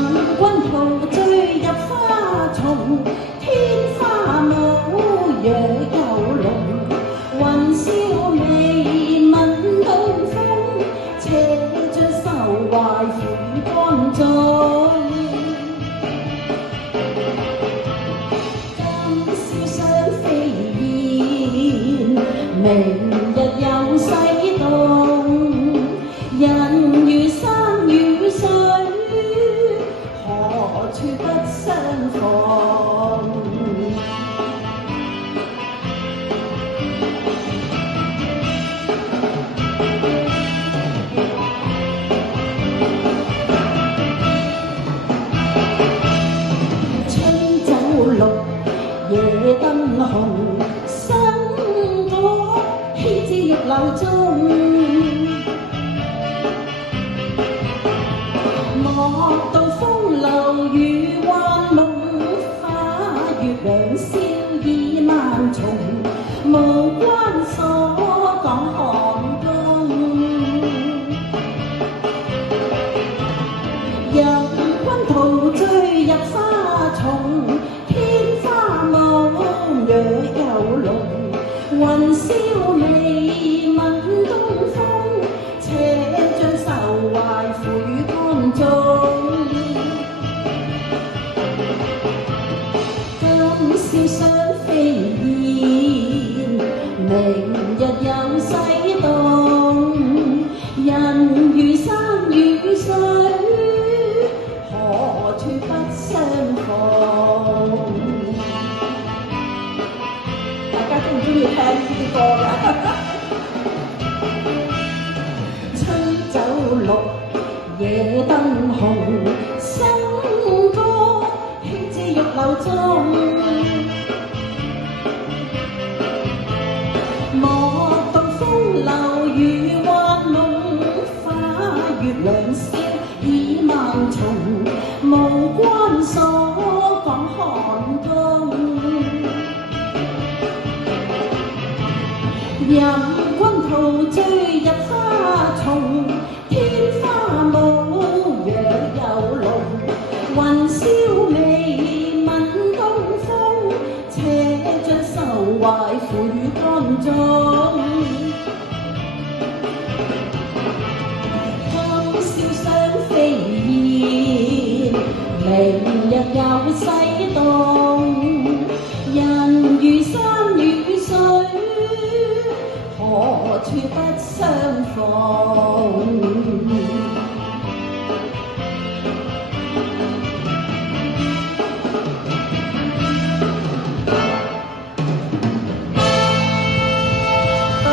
君陶醉入花叢，天花舞若游龍，雲霄微吻東風，且將愁懷付光中。今宵想飛燕，明日又西東，人如山與水，何處不相逢？春酒綠，夜燈紅，生果牽枝玉樓中。莫道風流如幻夢，花月兩宵已萬重，無關所講寒冬。任君陶醉入花叢，天花舞若游龍，雲霄微吻東風，且將愁懷付於光中。今宵想飛燕，明日又西東，人如山與水，何處不相逢？大家中唔中意聽呢啲歌㗎？春酒綠，夜燈紅，笙歌牽枝玉樓中。莫道風流如幻夢，花月兩宵已萬重，無關所講寒冬。任君陶醉入花叢，天花舞若游龍，雲霄微吻東風，且將愁懷付於光中。今宵想飛燕，明日又西東，人如山與水，何處不相逢？